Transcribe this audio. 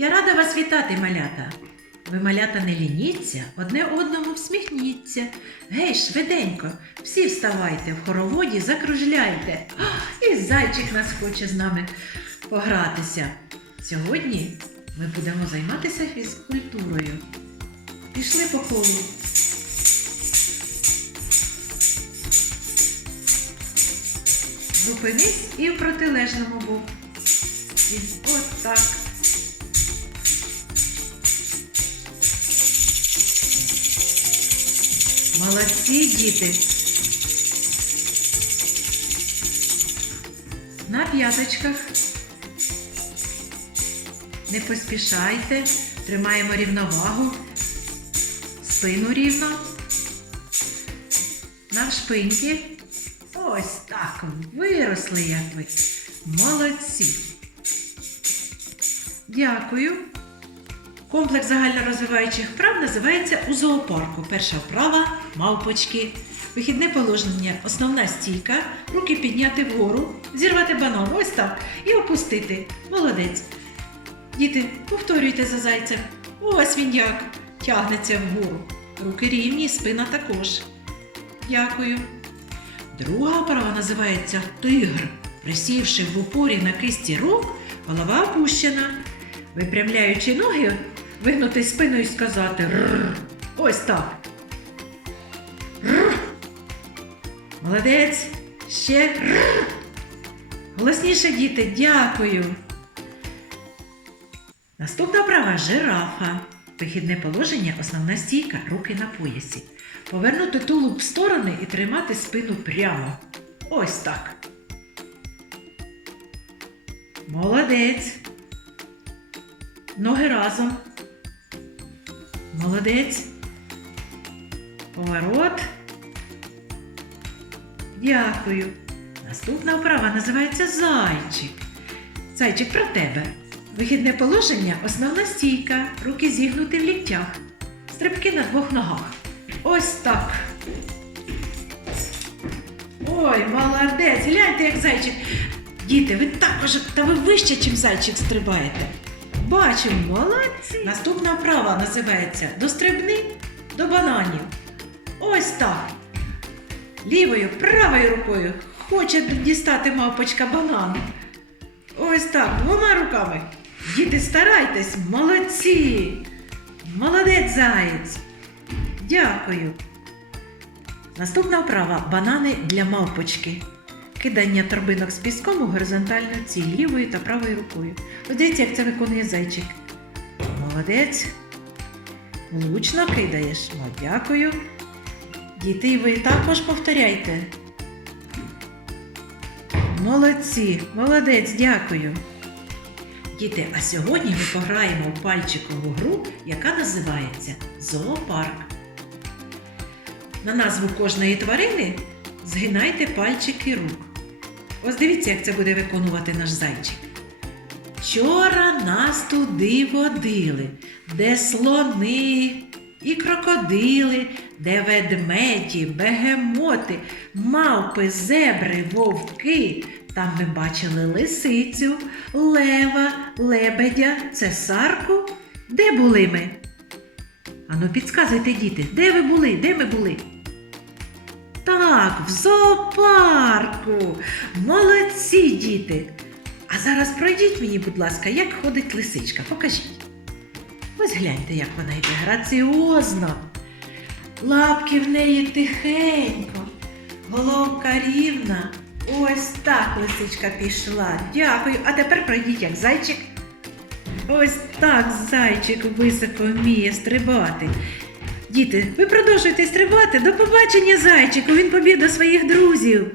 Я рада вас вітати, малята. Ви, малята, не лініться, одне одному всміхніться. Гей, швиденько, всі вставайте в хороводі, закружляйте. І зайчик нас хоче з нами погратися. Сьогодні ми будемо займатися фізкультурою. Пішли по колу. Зупинись і в протилежному боку. От так. Молодці, діти. На п'яточках. Не поспішайте. Тримаємо рівновагу. Спину рівно. Навшпиньки. Ось так. Виросли, як ви. Молодці. Дякую. Комплекс загальнорозвиваючих вправ називається у зоопарку. Перша вправа мавпочки. Вихідне положення, основна стійка, руки підняти вгору, зірвати банан, ось так, і опустити. Молодець. Діти, повторюйте за зайцем. Ось він як тягнеться вгору. Руки рівні, спина також. Дякую. Друга вправа називається тигр. Присівши в упорі на кисті рук, голова опущена. Випрямляючи ноги, вигнути спиною і сказати «Рррр». Ось так. «Рррр». Молодець. Ще «Рррр». Голосніше, діти, дякую. Наступна права жирафа. Вихідне положення, основна стійка, руки на поясі. Повернути тулуб в сторони і тримати спину прямо. Ось так. Молодець. Ноги разом. Молодець. Поворот. Дякую. Наступна вправа називається зайчик. Зайчик про тебе. Вихідне положення основна стійка. Руки зігнуті в ліктях. Стрибки на двох ногах. Ось так. Ой, молодець. Гляньте, як зайчик. Діти, ви також та ви вище, чим зайчик стрибаєте. Бачимо, молодці. Наступна вправа називається Дострибни до бананів. Ось так. Лівою, правою рукою хоче дістати мавпочка банан. Ось так, двома руками. Діти, старайтесь, молодці. Молодець заєць. Дякую. Наступна вправа банани для мавпочки. Кидання торбинок з піском у горизонтальну ціль лівою та правою рукою. Дивіться, як це виконує зайчик. Молодець. Влучно кидаєш. О, дякую. Діти, і ви також повторяйте. Молодці, молодець, дякую. Діти, а сьогодні ми пограємо у пальчикову гру, яка називається Зоопарк. На назву кожної тварини згинайте пальчики рук. Ось дивіться, як це буде виконувати наш зайчик. Вчора нас туди водили, де слони і крокодили, де ведмеді, бегемоти, мавпи, зебри, вовки. Там ми бачили лисицю, лева, лебедя, цесарку. Де були ми? Ану, підсказуйте, діти, де ви були? Де ми були? Так, в зоопарку. Молодці, діти. А зараз пройдіть мені, будь ласка, як ходить лисичка. Покажіть. Ось гляньте, як вона йде граціозно. Лапки в неї тихенько, головка рівна. Ось так лисичка пішла. Дякую. А тепер пройдіть як зайчик. Ось так зайчик високо вміє стрибати. Діти, ви продовжуйте стрибати. До побачення, зайчику. Він побіг до своїх друзів.